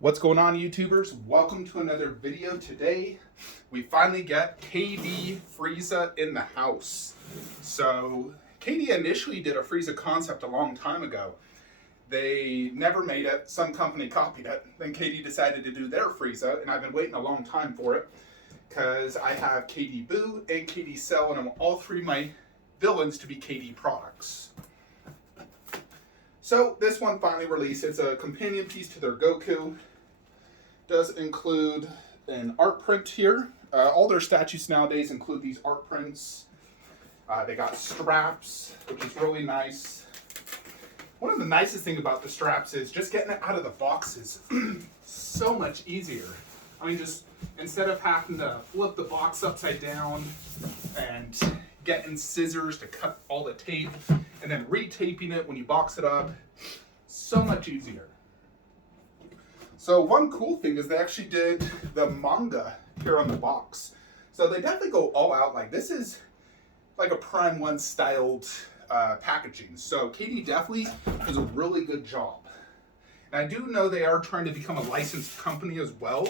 What's going on, YouTubers? Welcome to another video. Today, we finally get KD Frieza in the house. So, KD initially did a Frieza concept a long time ago. They never made it. Some company copied it. Then KD decided to do their Frieza, and I've been waiting a long time for it because I have KD Boo and KD Cell, and I want all three of my villains to be KD products. So, this one finally released. It's a companion piece to their Goku. Does include an art print here. All their statues nowadays include these art prints. They got straps, which is really nice. One of the nicest things about the straps is just getting it out of the box is so much easier. I mean, just instead of having to flip the box upside down and getting scissors to cut all the tape and then retaping it when you box it up, so much easier. So one cool thing is they actually did the manga here on the box. So they definitely go all out. Like, this is like a Prime 1 styled packaging. So KD definitely does a really good job. And I do know they are trying to become a licensed company as well.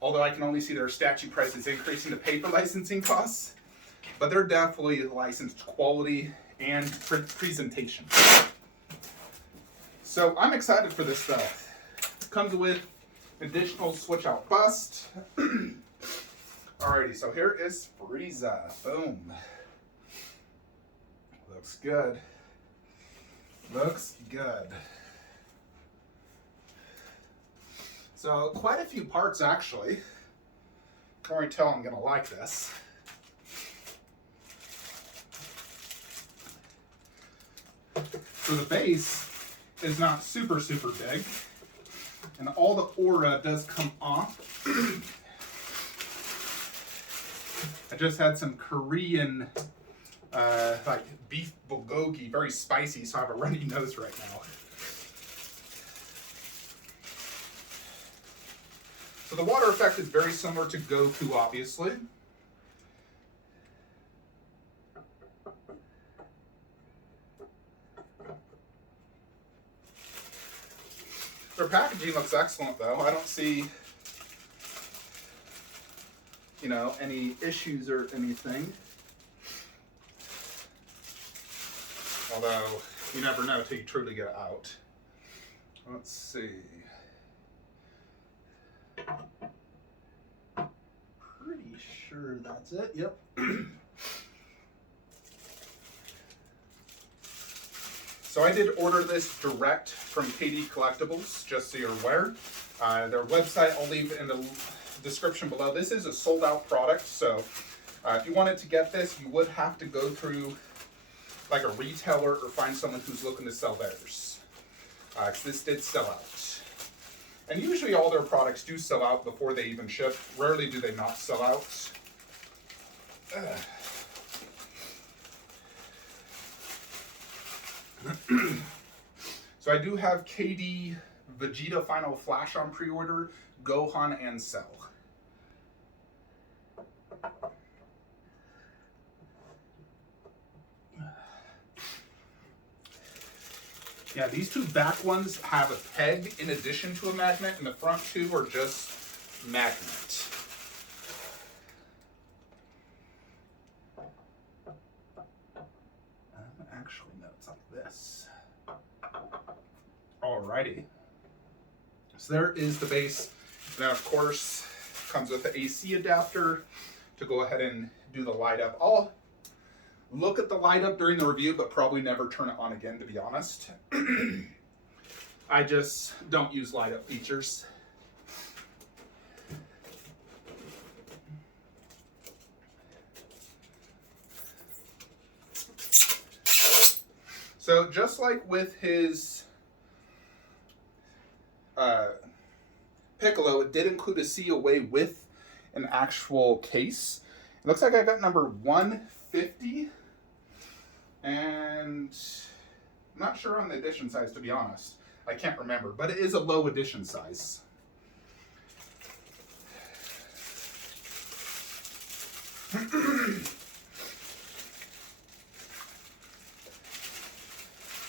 Although I can only see their statue prices increasing to pay for licensing costs. But they're definitely licensed quality and presentation. So I'm excited for this stuff. Comes with additional switch out bust. Alrighty, so here is Frieza. Boom. Looks good. Looks good. So quite a few parts actually. I can already tell I'm gonna like this. So the base is not super big. And all the aura does come off. I just had some Korean, like beef bulgogi, very spicy, so I have a runny nose right now. So the water effect is very similar to Goku, obviously. Their packaging looks excellent, though. I don't see, any issues or anything. Although, you never know until you truly get it out. Let's see. Pretty sure that's it. Yep. So I did order this direct from KD Collectibles, just so you're aware. Their website, I'll leave in the description below. This is a sold out product, so if you wanted to get this, you would have to go through like a retailer or find someone who's looking to sell theirs. Because this did sell out. And usually all their products do sell out before they even ship. Rarely do they not sell out. So I do have KD Vegeta Final Flash on pre-order, Gohan, and Cell. Yeah, these two back ones have a peg in addition to a magnet, and the front two are just magnet. Actually, no, it's like this. Alrighty. So there is the base. Now, of course, comes with the AC adapter to go ahead and do the light up. I'll look at the light up during the review, but probably never turn it on again, to be honest. I just don't use light up features. So just like with his Piccolo, it did include a COA with an actual case. It looks like I got number 150, and I'm not sure on the edition size, to be honest. I can't remember, but it is a low edition size.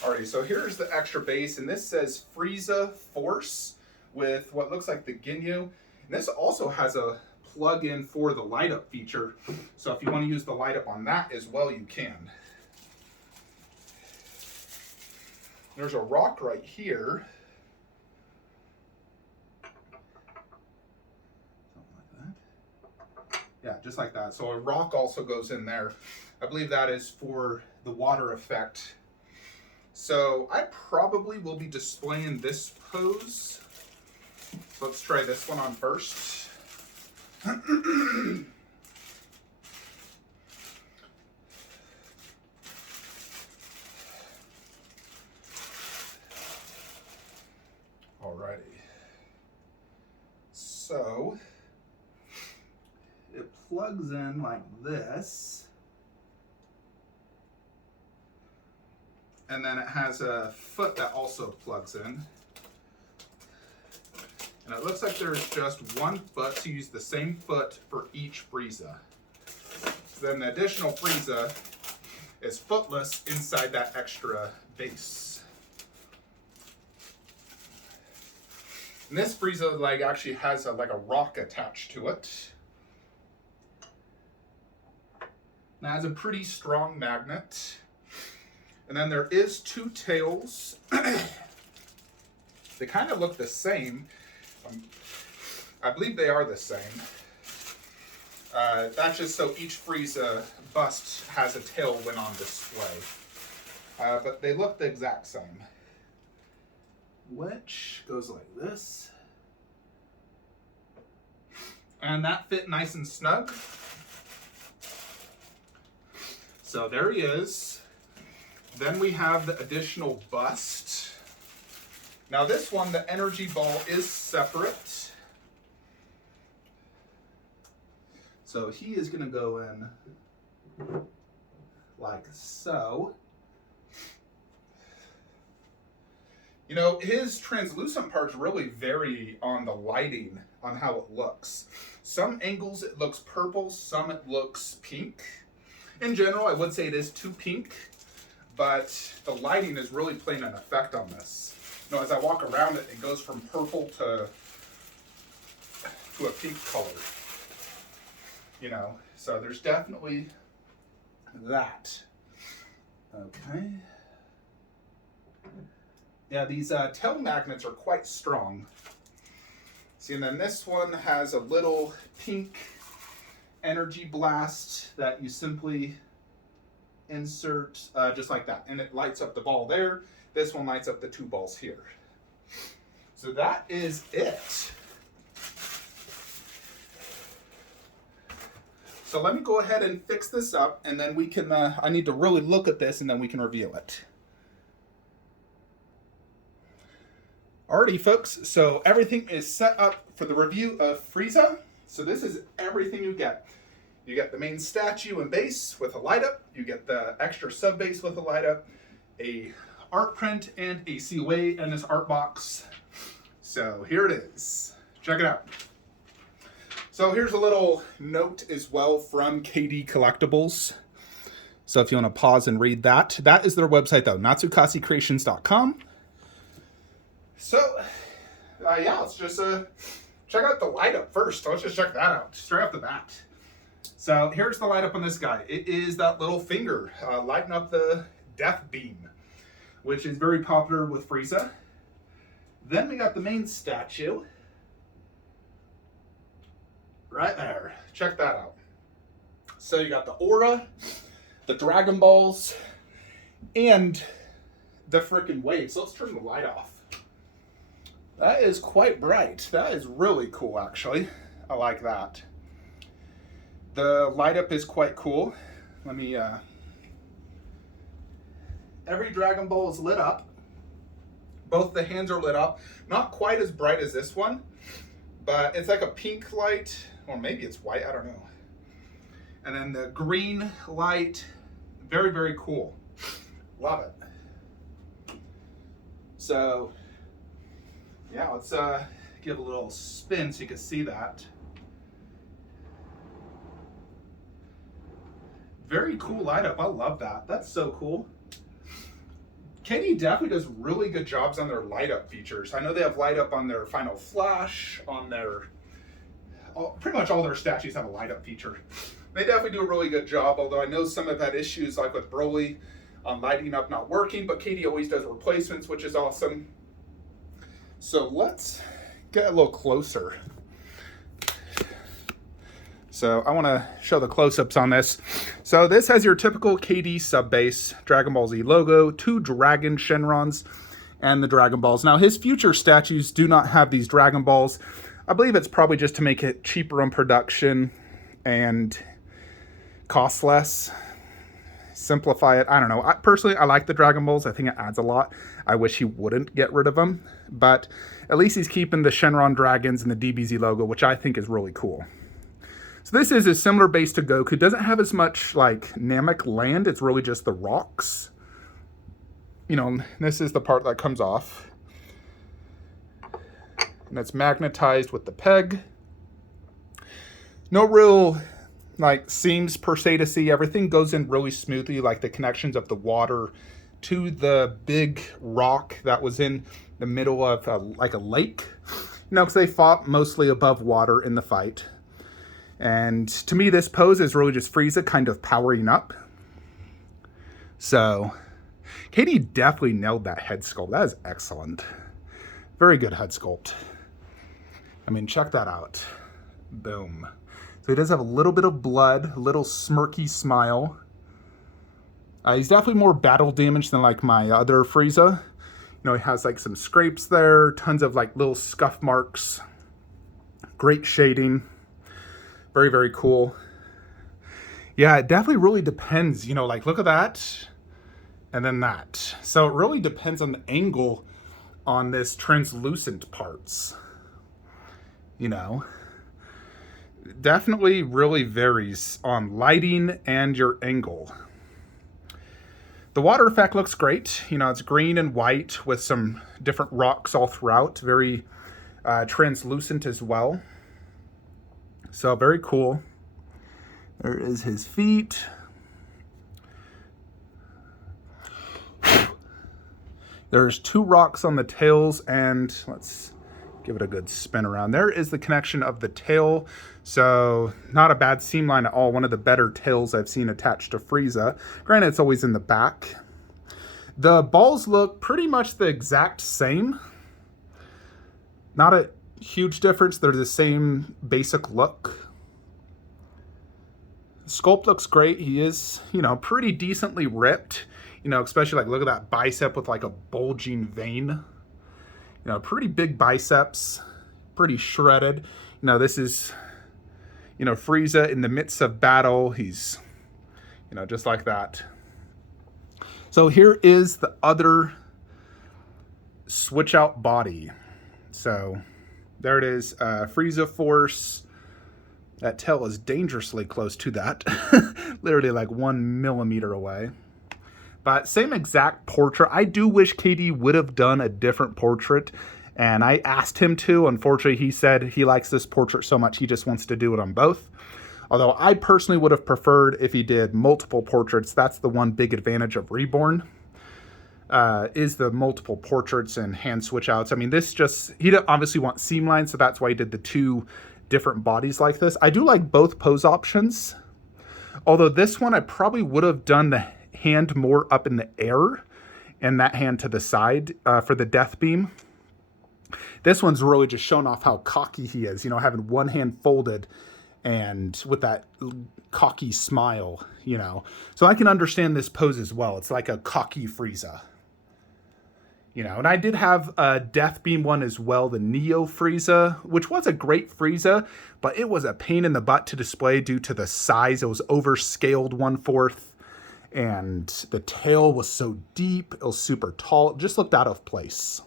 Alrighty, so here's the extra base, and this says Frieza Force with what looks like the Ginyu. And this also has a plug-in for the light up feature. So if you want to use the light up on that as well, you can. There's a rock right here. Something like that. Yeah, just like that. So a rock also goes in there. I believe that is for the water effect. So I probably will be displaying this pose. So let's try this one on first. Alrighty. So it plugs in like this. And then it has a foot that also plugs in. And it looks like there's just one foot, so you use the same foot for each Frieza. So then the additional Frieza is footless inside that extra base. And this Frieza leg actually has like a rock attached to it. And it has a pretty strong magnet. And then there is two tails. They kind of look the same. I believe they are the same. That's just so each Frieza bust has a tail when on display. But they look the exact same. Which goes like this. And that fit nice and snug. So there he is. Then we have the additional bust. Now this one, the energy ball is separate. So he is going to go in like so. You know, his translucent parts really vary on the lighting, on how it looks. Some angles it looks purple, some it looks pink. In general, I would say it is too pink. But the lighting is really playing an effect on this. You know, as I walk around it, it goes from purple to a pink color. You know, so there's definitely that. Okay. Yeah, these tail magnets are quite strong. See, and then this one has a little pink energy blast that you simply insert just like that, and it lights up the ball there. This one lights up the two balls here. So that is it. So let me go ahead and fix this up, and then we can I need to really look at this, and then we can review it. Alrighty folks, so everything is set up for the review of Frieza. So this is everything you get. You get the main statue and base with a light up. You get the extra sub base with a light up, a art print, and a COA in this art box. So here it is. Check it out. So here's a little note as well from KD Collectibles. So if you want to pause and read that, that is their website though, natsukasecreations.com. So yeah, let's just check out the light up first. Let's just check that out straight off the bat. So here's the light up on this guy. It is that little finger lighting up the death beam, which is very popular with Frieza. Then we got the main statue. Right there. Check that out. So you got the aura, the Dragon Balls, and the freaking waves. So let's turn the light off. That is quite bright. That is really cool, actually. I like that. The light up is quite cool. Let me, every Dragon Ball is lit up. Both the hands are lit up. Not quite as bright as this one, but it's like a pink light, or maybe it's white, I don't know. And then the green light, very, very cool. Love it. So, yeah, let's give a little spin so you can see that. Very cool light up. I love that. That's so cool. KD definitely does really good jobs on their light up features. I know they have light up on their Final Flash, on their pretty much all their statues have a light up feature. They definitely do a really good job, although I know some have had issues like with Broly on lighting up not working, but KD always does replacements, which is awesome. So let's get a little closer. So I want to show the close-ups on this. So this has your typical KD sub-base, Dragon Ball Z logo, 2 Dragon Shenrons, and the Dragon Balls. Now his future statues do not have these Dragon Balls. I believe it's probably just to make it cheaper on production and cost less. Simplify it. I don't know. Personally, I like the Dragon Balls. I think it adds a lot. I wish he wouldn't get rid of them. But at least he's keeping the Shenron Dragons and the DBZ logo, which I think is really cool. So this is a similar base to Goku. Doesn't have as much like Namek land. It's really just the rocks. You know, this is the part that comes off. And it's magnetized with the peg. No real like seams per se to see. Everything goes in really smoothly, like the connections of the water to the big rock that was in the middle of like a lake. You know, because they fought mostly above water in the fight. And to me, this pose is really just Frieza kind of powering up. So, KD definitely nailed that head sculpt. That is excellent. Very good head sculpt. I mean, check that out. Boom. So he does have a little bit of blood, a little smirky smile. He's definitely more battle damaged than like my other Frieza. You know, he has like some scrapes there, tons of like little scuff marks. Great shading. Very, very cool. Yeah, it definitely really depends. You know, like look at that and then that. So it really depends on the angle on this translucent parts. You know, definitely really varies on lighting and your angle. The water effect looks great. You know, it's green and white with some different rocks all throughout. Very translucent as well. So very cool. There is his feet. There's 2 rocks on the tails, and let's give it a good spin around. There is the connection of the tail. So not a bad seam line at all. One of the better tails I've seen attached to Frieza. Granted, it's always in the back. The balls look pretty much the exact same. Not a huge difference. They're the same basic look. Sculpt looks great. He is, you know, pretty decently ripped. You know, especially like look at that bicep with like a bulging vein. You know, pretty big biceps, pretty shredded. You know, this is, you know, Frieza in the midst of battle. He's, you know, just like that. So here is the other switch out body. So there it is, Frieza Force. That tail is dangerously close to that. Literally like 1 millimeter away. But same exact portrait. I do wish KD would have done a different portrait. And I asked him to. Unfortunately, he said he likes this portrait so much he just wants to do it on both. Although I personally would have preferred if he did multiple portraits. That's the one big advantage of Reborn. Is the multiple portraits and hand switch outs. I mean, this just, he didn't obviously want seam lines, so that's why he did the 2 different bodies like this. I do like both pose options. Although this one, I probably would have done the hand more up in the air and that hand to the side for the death beam. This one's really just showing off how cocky he is, you know, having one hand folded and with that cocky smile, you know. So I can understand this pose as well. It's like a cocky Frieza. You know, and I did have a Death Beam one as well, the Neo Frieza, which was a great Frieza, but it was a pain in the butt to display due to the size. It was overscaled 1/4, and the tail was so deep. It was super tall. It just looked out of place.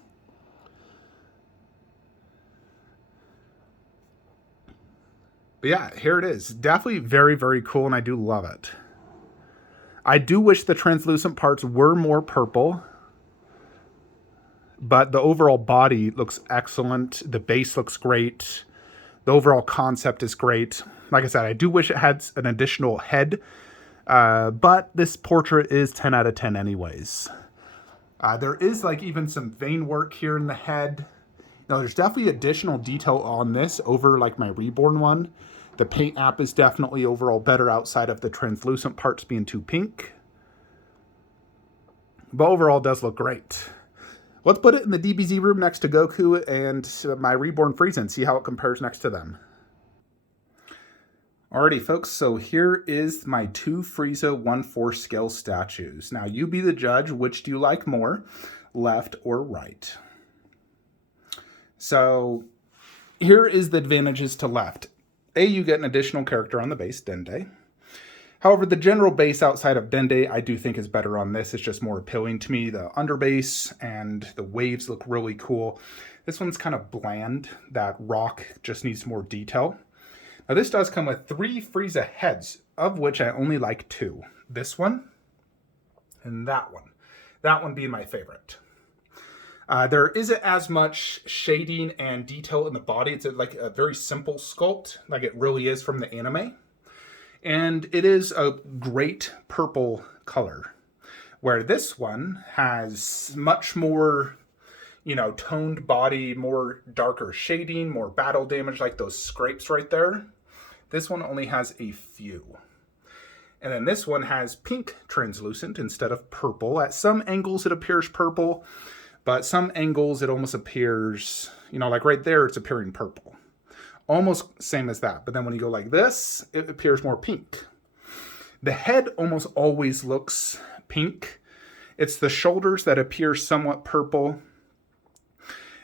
But yeah, here it is. Definitely very, very cool, and I do love it. I do wish the translucent parts were more purple. But the overall body looks excellent. The base looks great. The overall concept is great. Like I said, I do wish it had an additional head. But this portrait is 10 out of 10 anyways. There is like even some vein work here in the head. Now there's definitely additional detail on this over like my Reborn one. The paint app is definitely overall better outside of the translucent parts being too pink. But overall it does look great. Let's put it in the DBZ room next to Goku and my Reborn Frieza and see how it compares next to them. Alrighty folks, so here is my 2 Frieza 1/4 scale statues. Now you be the judge, which do you like more, left or right? So here is the advantages to left. A, you get an additional character on the base, Dende. However, the general base outside of Dende I do think is better on this. It's just more appealing to me. The underbase and the waves look really cool. This one's kind of bland. That rock just needs more detail. Now this does come with 3 Frieza heads, of which I only like 2. This one and that one. That one being my favorite. There isn't as much shading and detail in the body. It's like a very simple sculpt, like it really is from the anime. And it is a great purple color, where this one has much more, you know, toned body, more darker shading, more battle damage, like those scrapes right there. This one only has a few. And then this one has pink translucent instead of purple. At some angles it appears purple, but some angles it almost appears, you know, like right there it's appearing purple. Almost same as that. But then when you go like this, it appears more pink. The head almost always looks pink. It's the shoulders that appear somewhat purple.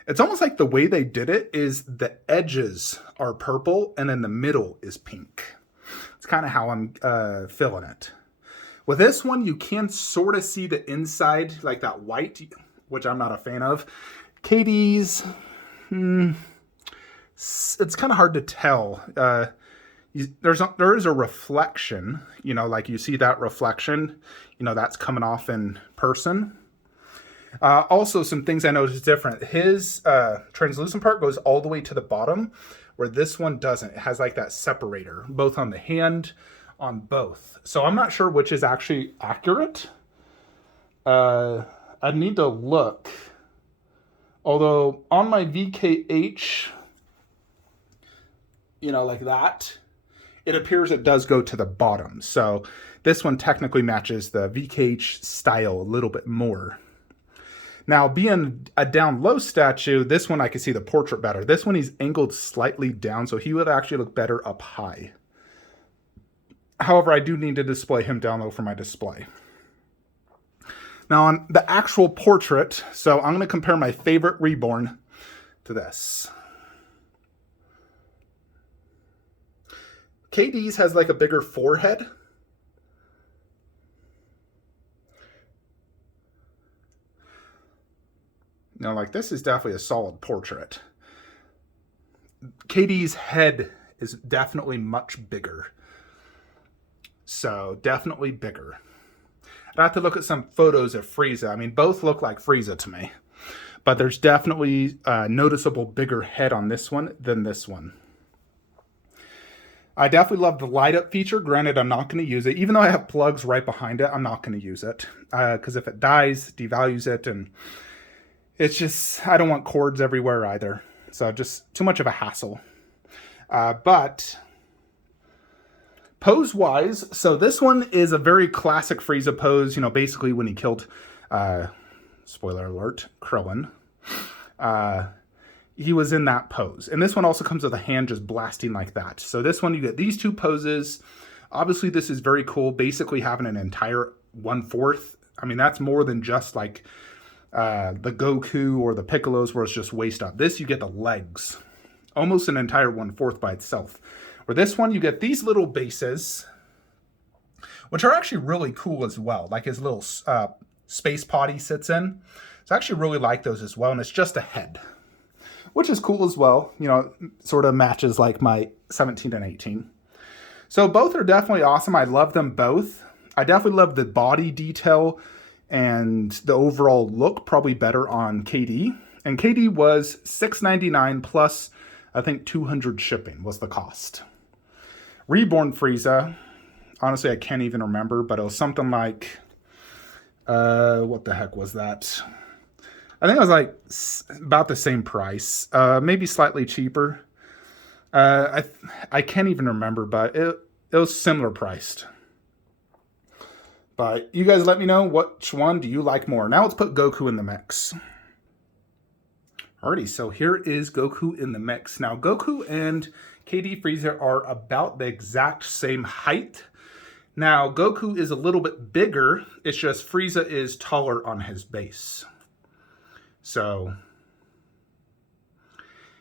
It's almost like the way they did it is the edges are purple and then the middle is pink. It's kind of how I'm feeling it. With this one, you can sort of see the inside, like that white, which I'm not a fan of. KD's, it's kind of hard to tell. There is a reflection, you know, like you see that reflection, you know, that's coming off in person. Also, some things I noticed different. His translucent part goes all the way to the bottom, where this one doesn't. It has like that separator, both on the hand, on both. So I'm not sure which is actually accurate. I need to look. Although on my VKH, you know, like that, it appears it does go to the bottom. So this one technically matches the VKH style a little bit more. Now, being a down low statue, this one I can see the portrait better. This one he's angled slightly down, so he would actually look better up high. However, I do need to display him down low for my display. Now, on the actual portrait, so I'm going to compare my favorite Reborn to this. KD's has like a bigger forehead. Now, like, this is definitely a solid portrait. KD's head is definitely much bigger. So, definitely bigger. I'd have to look at some photos of Frieza. I mean, both look like Frieza to me. But there's definitely a noticeable bigger head on this one than this one. I definitely love the light up feature. Granted, I'm not going to use it. Even though I have plugs right behind it, I'm not going to use it. Because if it dies, devalues it, and it's just, I don't want cords everywhere either. So just too much of a hassle. But pose-wise, so this one is a very classic Frieza pose. You know, basically when he killed, spoiler alert, Krillin. He was in that pose. And this one also comes with a hand just blasting like that. So this one, you get these two poses. Obviously, this is very cool. Basically having an entire 1/4. I mean, that's more than just like the Goku or the Piccolos where it's just waist up. This, you get the legs. Almost an entire 1/4 by itself. Where this one, you get these little bases, which are actually really cool as well. Like his little space pod he sits in. So I actually really like those as well. And it's just a head, which is cool as well. You know, sort of matches like my 17 and 18. So both are definitely awesome. I love them both. I definitely love the body detail and the overall look, probably better on KD. And KD was $6.99 plus, I think, 200 shipping was the cost. Reborn Frieza, honestly, I can't even remember, but it was something like What the heck was that? I think it was like about the same price, maybe slightly cheaper. I can't even remember, but it was similar priced. But you guys let me know, which one do you like more. Now let's put Goku in the mix. Alrighty, so here is Goku in the mix. Now Goku and KD Frieza are about the exact same height. Now Goku is a little bit bigger, it's just Frieza is taller on his base. So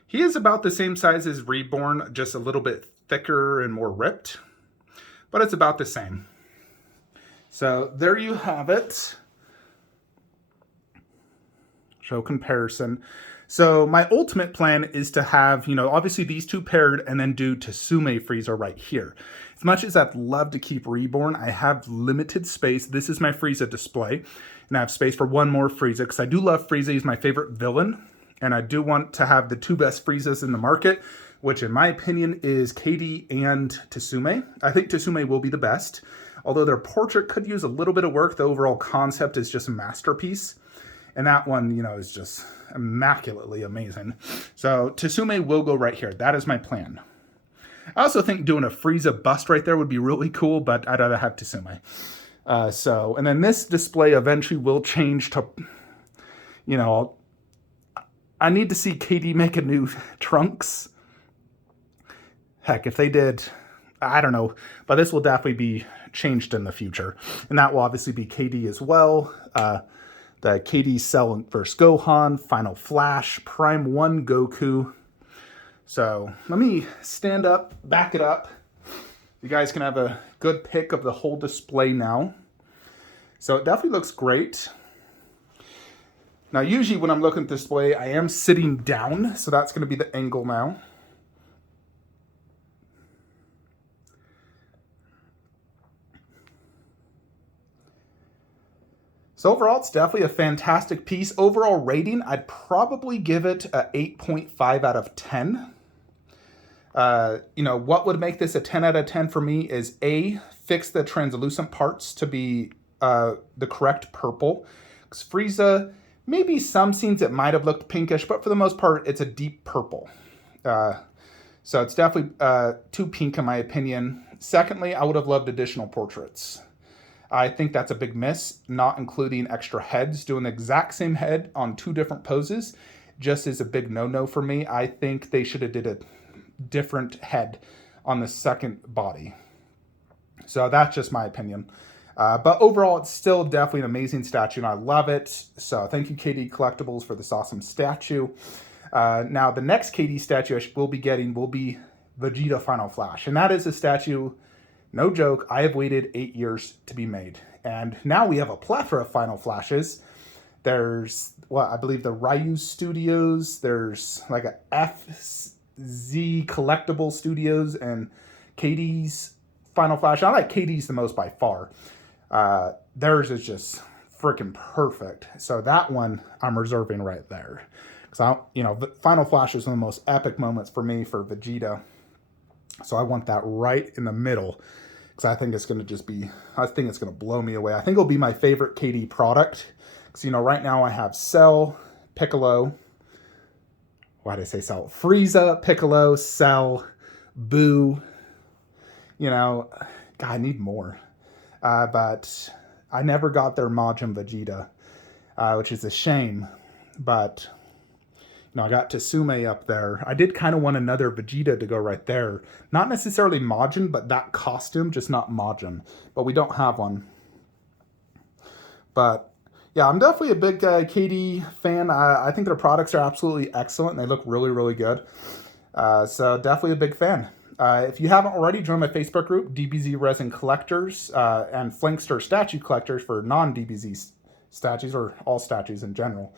he is about the same size as Reborn, just a little bit thicker and more ripped, but it's about the same. So there you have it. Show comparison. So my ultimate plan is to have, obviously these two paired and then do Tsume Frieza right here. As much as I'd love to keep Reborn, I have limited space. This is my Frieza display. And I have space for one more Frieza because I do love Frieza. He's my favorite villain. And I do want to have the two best Friezas in the market, which in my opinion is KD and Tsume. I think Tsume will be the best. Although their portrait could use a little bit of work, the overall concept is just a masterpiece. And that one, is just immaculately amazing. So Tsume will go right here. That is my plan. I also think doing a Frieza bust right there would be really cool, but I'd rather have Tsume. And then this display eventually will change to, I need to see KD make a new Trunks. Heck, if they did, I don't know, but this will definitely be changed in the future. And that will obviously be KD as well. The KD Cell vs. Gohan, Final Flash, Prime 1 Goku. So let me stand up, back it up. You guys can have a good pick of the whole display now. So it definitely looks great. Now usually when I'm looking at the display, I am sitting down. So that's going to be the angle now. So overall, it's definitely a fantastic piece. Overall rating, I'd probably give it a 8.5 out of 10. What would make this a 10 out of 10 for me is A, fix the translucent parts to be the correct purple. Because Frieza, maybe some scenes it might have looked pinkish, but for the most part, it's a deep purple. So it's definitely too pink in my opinion. Secondly, I would have loved additional portraits. I think that's a big miss, not including extra heads. Doing the exact same head on two different poses just is a big no-no for me. I think they should have did a different head on the second body. So that's just my opinion. But overall, it's still definitely an amazing statue, and I love it. So thank you, KD Collectibles, for this awesome statue. Now, the next KD statue I will be getting will be Vegeta Final Flash, and that is a statue, no joke, I have waited 8 years to be made. And now we have a plethora of Final Flashes. There's, I believe the Ryu Studios. There's like a FZ Collectible Studios and KD's Final Flash. I like KD's the most by far. Theirs is just freaking perfect. So that one I'm reserving right there. Because, Final Flash is one of the most epic moments for me for Vegeta. So I want that right in the middle. Because I think it's going to blow me away. I think it'll be my favorite KD product. Because, right now I have Cell, Piccolo. Why did I say Cell? Frieza, Piccolo, Cell, Boo. God, I need more. But I never got their Majin Vegeta, which is a shame. But I got Tsume up there. I did kind of want another Vegeta to go right there. Not necessarily Majin, but that costume, just not Majin. But we don't have one. But yeah, I'm definitely a big KD fan. I think their products are absolutely excellent, and they look really, really good. So definitely a big fan. If you haven't already, join my Facebook group, DBZ Resin Collectors, and Flankster Statue Collectors for non-DBZ statues, or all statues in general.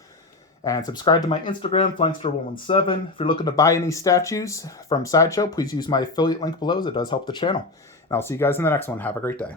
And subscribe to my Instagram, Flankster117. If you're looking to buy any statues from Sideshow, please use my affiliate link below, as it does help the channel. And I'll see you guys in the next one. Have a great day.